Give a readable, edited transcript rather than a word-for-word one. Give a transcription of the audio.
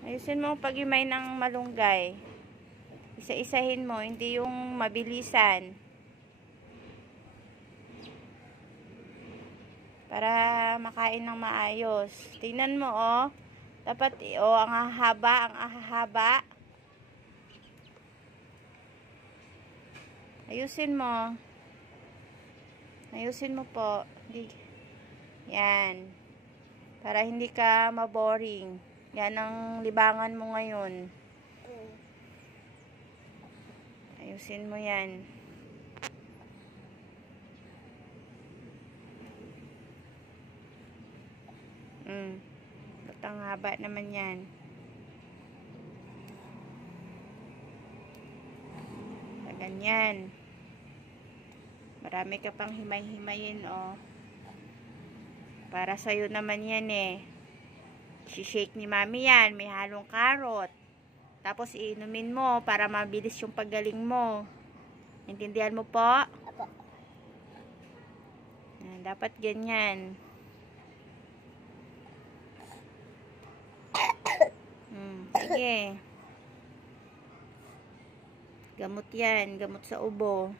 Ayusin mo ang pag-imay ng malunggay. Isa-isahin mo, hindi yung mabilisan. Para makain ng maayos. Tingnan mo, oh. Dapat, oh, ang hahaba. Ayusin mo. Ayusin mo po. Yan. Para hindi ka maboring. Yan ang libangan mo ngayon. Ayusin mo yan. Ba't ang haba naman yan? Ganyan. Marami ka pang himay-himayin, oh. Para sa'yo naman yan, eh. Si-shake ni mami yan. May halong carrot. Tapos, iinumin mo para mabilis yung paggaling mo. Intindihan mo po? Apo. Dapat ganyan. Sige. Gamot yan. Gamot sa ubo.